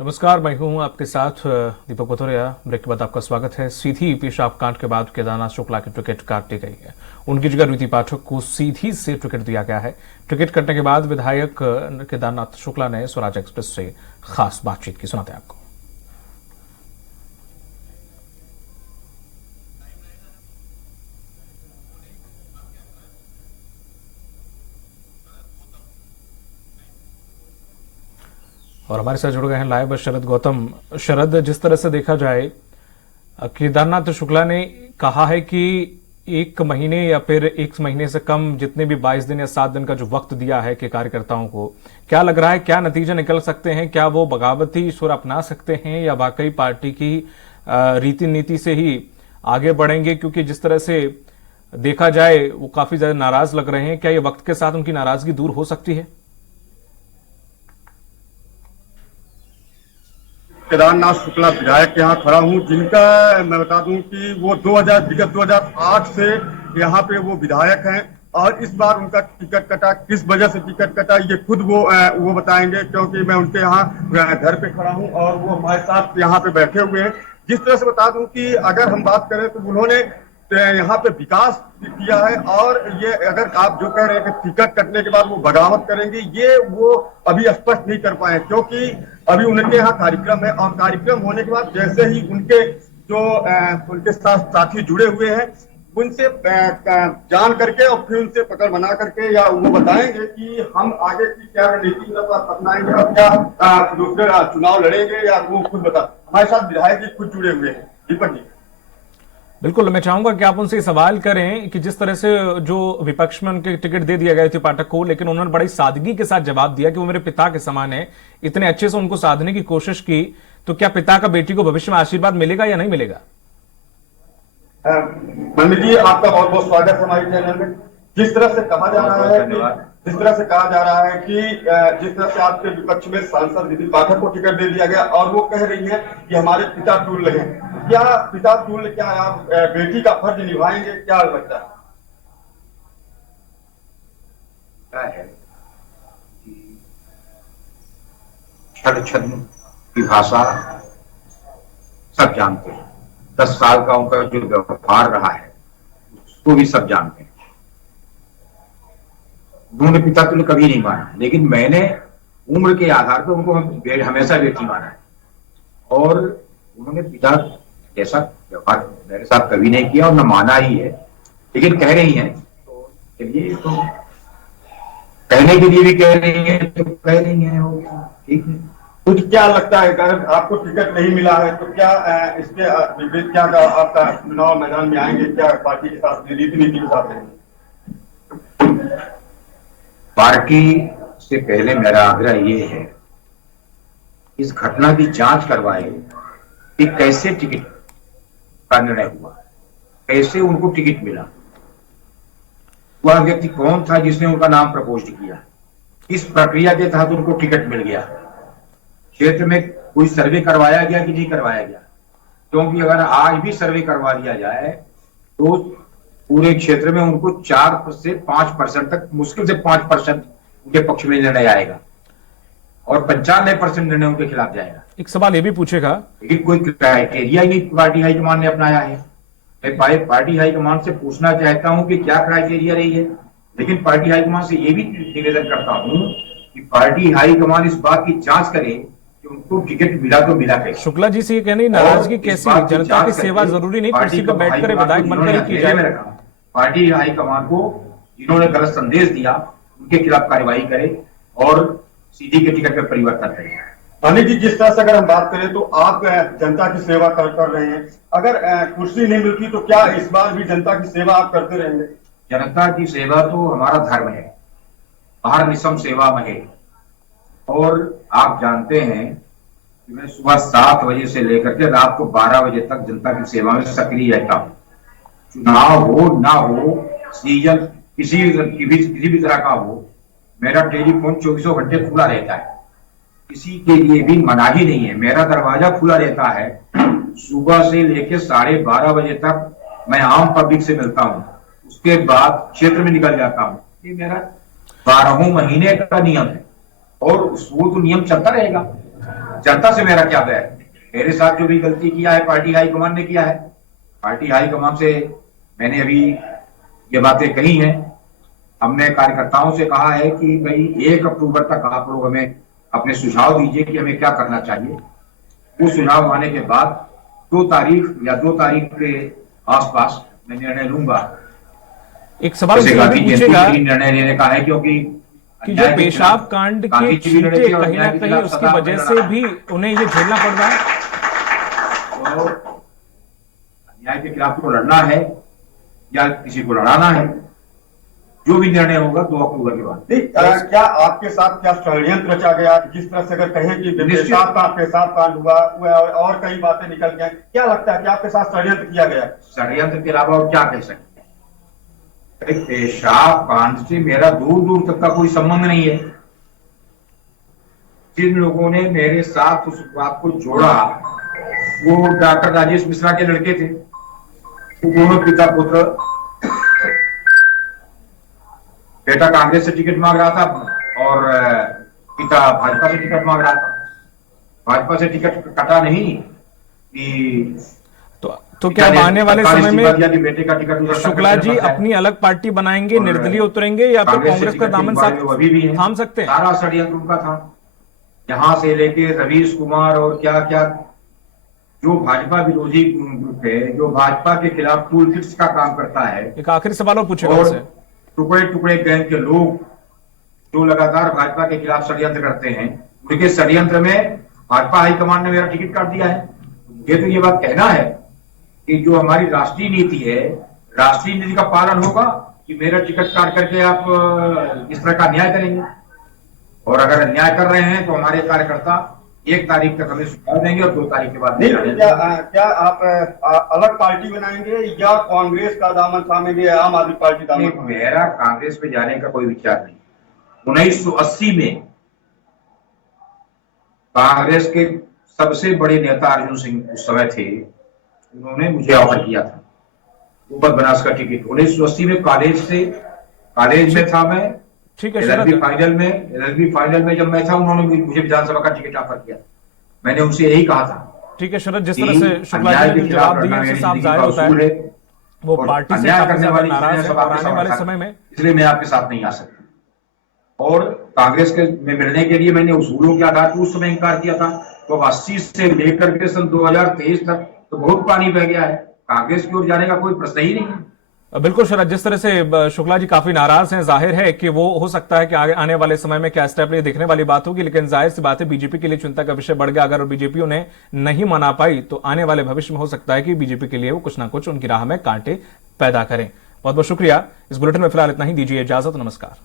नमस्कार, मैं हूं आपके साथ दीपक पथोरिया। ब्रेक के बाद आपका स्वागत है। सीधी पेशाब कांड के बाद केदारनाथ शुक्ला की टिकट काट दी गई है। उनकी जगह रीति पाठक को सीधी से टिकट दिया गया है। टिकट कटने के बाद विधायक केदारनाथ शुक्ला ने स्वराज एक्सप्रेस से खास बातचीत की, सुनाते हैं आपको। और हमारे साथ जुड़ गए हैं लाइव शरद गौतम। शरद, जिस तरह से देखा जाए, केदारनाथ शुक्ला ने कहा है कि 1 महीने या फिर 1 महीने से कम, जितने भी 22 दिन या 7 दिन का जो वक्त दिया है कि कार्यकर्ताओं को, क्या लग रहा है, क्या नतीजे निकल सकते हैं? क्या वो बगावती सुर अपना सकते हैं या वाकई पार्टी की रीति नीति से ही आगे बढ़ेंगे? क्योंकि जिस तरह से देखा जाए वो काफी ज्यादा नाराज लग रहे हैं। क्या ये वक्त के साथ उनकी नाराजगी दूर हो सकती है? केदारनाथ शुक्ला विधायक के यहाँ खड़ा हूँ, जिनका मैं बता दूं कि वो विगत 2008 से यहाँ पे वो विधायक हैं। और इस बार उनका टिकट कटा, किस वजह से टिकट कटा ये खुद वो बताएंगे, क्योंकि मैं उनके यहाँ घर पे खड़ा हूँ और वो हमारे साथ यहाँ पे बैठे हुए हैं। जिस तरह से बता दूं कि अगर हम बात करें तो उन्होंने यहाँ पे विकास किया है, और ये अगर आप जो कह रहे हैं कि टिकट कटने के बाद वो बगावत करेंगे, ये वो अभी स्पष्ट नहीं कर पाए, क्योंकि अभी उनके यहाँ कार्यक्रम है और कार्यक्रम होने के बाद जैसे ही उनके साथ साथी जुड़े हुए हैं, उनसे जान करके और फिर उनसे पकड़ बना करके या वो बताएंगे कि हम आगे की क्या रणनीति अपनाएंगे और क्या दूसरे चुनाव लड़ेंगे, या वो खुद बता। हमारे साथ विधायक जी खुद जुड़े हुए हैं। दीपक जी, बिल्कुल, मैं चाहूंगा कि आप उनसे सवाल करें कि जिस तरह से जो विपक्ष में उनके टिकट दे दिया गया थे पाठक को, लेकिन उन्होंने बड़ी सादगी के साथ जवाब दिया कि वो मेरे पिता के समान है, इतने अच्छे से उनको साधने की कोशिश की, तो क्या पिता का बेटी को भविष्य में आशीर्वाद मिलेगा या नहीं मिलेगा? मंदिर जी, आपका बहुत बहुत स्वागत है हमारे चैनल में। जिस तरह से कहा जा रहा है कि जिस तरह से आपके विपक्ष में सांसद रीति पाठक को टिकट दे दिया गया और वो कह रही है कि हमारे पिता तुल्य हैं, क्या पिता तुल्य, क्या आप बेटी का फर्ज निभाएंगे? क्या लगता है छद छद्म की भाषा सब जानते हैं। 10 साल का उनका जो व्यवहार रहा है उसको भी सब जानते हैं। उन्होंने पिता तुल्य कभी नहीं माना, लेकिन मैंने उम्र के आधार पर उनको हमेशा बेटी माना है, और उन्होंने पिता जैसा व्यवहार मेरे साथ कभी नहीं किया और न माना ही है। लेकिन कह रही हैं तो चलिए, तो कहने के लिए भी कह रही है तो कह रही है, ठीक है। कुछ क्या लगता है, अगर आपको टिकट नहीं मिला है तो क्या इसके विपरीत क्या आपका चुनाव मैदान में आएंगे? क्या पार्टी के साथ रीति नीति के साथ रहेंगे? पार्टी से पहले मेरा आग्रह ये है, इस घटना की जांच करवाए कि कैसे टिकट का निर्णय हुआ, कैसे उनको टिकट मिला, वह व्यक्ति कौन था जिसने उनका नाम प्रपोज किया, इस प्रक्रिया के तहत उनको टिकट मिल गया। क्षेत्र में कोई सर्वे करवाया गया कि नहीं करवाया गया? क्योंकि अगर आज भी सर्वे करवा दिया जाए तो पूरे क्षेत्र में उनको 4 से 5% तक, मुश्किल से 5% उनके पक्ष में निर्णय आएगा और 95% निर्णय उनके खिलाफ जाएगा। एक सवाल ये भी पूछेगा, लेकिन कोई क्राइटेरिया ही पार्टी हाईकमान ने अपनाया है। मैं पार्टी हाईकमान से पूछना चाहता हूं कि क्या क्राइटेरिया रही है, लेकिन पार्टी हाईकमान से यह भी निवेदन करता हूं कि पार्टी हाईकमान इस बात की जांच करे कि उनको टिकट मिला तो मिला कैसे। शुक्ला जी से ये कहने नाराजगी कैसी? जनता की सेवा जरूरी नहीं कुर्सी पर बैठकर विधायक बनकर ही की जाए। पार्टी हाईकमान को जिन्होंने गलत संदेश दिया उनके खिलाफ कार्रवाई करे और सीधी के टिकट पर परिवर्तन करे। अनिल जी, जिस तरह से अगर हम बात करें तो आप जनता की सेवा कर रहे हैं, अगर कुर्सी नहीं मिलती तो क्या इस बार भी जनता की सेवा आप करते रहेंगे? जनता की सेवा तो हमारा धर्म है, बाहर निसम सेवा में है। और आप जानते हैं कि मैं सुबह 7 बजे से लेकर के रात को 12 बजे तक जनता की सेवा में सक्रिय रहता हूँ। चुनाव हो ना हो, सीजन किसी भी तरह का हो, मेरा टेलीफोन 24 घंटे खुला रहता है। किसी के लिए भी मनाही नहीं है, मेरा दरवाजा खुला रहता है। सुबह से लेकर 12:30 बजे तक मैं आम पब्लिक से मिलता हूँ, उसके बाद क्षेत्र में निकल जाता हूँ। ये मेरा 12 महीने का नियम है और वो तो नियम चलता रहेगा। जनता से मेरा क्या बैर? मेरे साथ जो भी गलती किया है पार्टी हाईकमान ने किया है। पार्टी हाईकमान से मैंने अभी ये बातें कही हैं। हमने कार्यकर्ताओं से कहा है कि भाई 1 अक्टूबर तक आप लोग हमें अपने सुझाव दीजिए कि हमें क्या करना चाहिए। वो सुझाव आने के बाद 2 तारीख के आसपास मैं निर्णय लूंगा। एक सवाल जैसे उससे भी गांधी जयंती पूछेगा पर ही निर्णय लेने का है, क्योंकि कि जो पेशाब कांड की चीटें कहीं ना कहीं उसकी वजह से भी उन्हें ये झेलना पड़ रहा है। तो अन्याय के खिलाफ तो लड़ना है या किसी को लड़ाना है, जो भी निर्णय होगा 2 अक्टूबर के बाद। नहीं, क्या आपके साथ क्या षड्यंत्र रचा गया? जिस तरह से अगर कहें कि पेशाब कांड हुआ और कई बातें निकल गए, क्या लगता है कि आपके साथ षड्यंत्र किया गया? षड्यंत्र के अलावा और क्या कह सकते हैं? पेशाब कांड से मेरा दूर दूर तक का कोई संबंध नहीं है। जिन लोगों ने मेरे साथ उस बात को जोड़ा वो डॉक्टर राजेश मिश्रा के लड़के थे। वो दोनों पिता पुत्र, बेटा कांग्रेस से टिकट मांग रहा था और पिता भाजपा से टिकट मांग रहा था। भाजपा से टिकट कटा नहीं कि तो क्या आने वाले समय में बेटे का टिकट शुक्ला जी अपनी अलग पार्टी बनाएंगे, निर्दलीय उतरेंगे या फिर कांग्रेस का दामन साथ थाम सकते हैं? सारा षड्यंत्र उनका था, यहां से लेके रवीश कुमार और क्या क्या जो भाजपा विरोधी ग्रुप है, जो भाजपा के खिलाफ टूल किट्स का काम करता है। एक आखिरी सवाल और पूछेगा और आपसे। टुकड़े टुकड़े गैंग के लोग जो लगातार भाजपा के खिलाफ षड्यंत्र करते हैं, उनके षड्यंत्र में भाजपा हाईकमान ने मेरा टिकट काट दिया है। मुझे तो ये बात कहना है कि जो हमारी राष्ट्रीय नीति है, राष्ट्रीय नीति का पालन होगा कि मेरा टिकट काट करके आप इस तरह का अन्याय करेंगे। और अगर अन्याय कर रहे हैं तो हमारे कार्यकर्ता 1 तारीख तक हमें सुझाव देंगे और 2 तारीख के बाद नहीं, क्या आप अलग पार्टी बनाएंगे या कांग्रेस का दामन थामेंगे, आम आदमी पार्टी दामन? मेरा कांग्रेस में जाने का कोई विचार नहीं। 1980 में कांग्रेस के सबसे बड़े नेता अर्जुन सिंह उस समय थे, उन्होंने मुझे ऑफर किया था ऊपर बनास का टिकट। 1980 में कॉलेज में था मैं, ठीक है। एलएलबी फाइनल में जब मैं था, उन्होंने मुझे विधानसभा का टिकट ऑफर किया। मैंने उनसे यही कहा था। ठीक है शरद, जिस तरह से शुक्ला जी ने जवाब दिया उससे साफ जाहिर होता है वो पार्टी से काफी ज्यादा नाराज है और आने वाले समय में इसलिए मैं आपके साथ नहीं आ सकता। और कांग्रेस के में मिलने के लिए मैंने उसूलों के आधार पर उस समय इंकार किया था। तो 80 से लेकर के सन 2023 तक तो बहुत पानी बह गया है। कांग्रेस की ओर जाने का कोई प्रश्न ही नहीं है। बिल्कुल शरद, जिस तरह से शुक्ला जी काफी नाराज हैं, जाहिर है कि वो हो सकता है कि आगे आने वाले समय में क्या स्टेप लिए देखने वाली बात होगी। लेकिन जाहिर सी बात है बीजेपी के लिए चिंता का विषय बढ़ गया। अगर बीजेपी उन्हें नहीं मना पाई तो आने वाले भविष्य में हो सकता है कि बीजेपी के लिए वो कुछ ना कुछ उनकी राह में कांटे पैदा करें। बहुत बहुत शुक्रिया। इस बुलेटिन में फिलहाल इतना ही, दीजिए इजाजत, नमस्कार।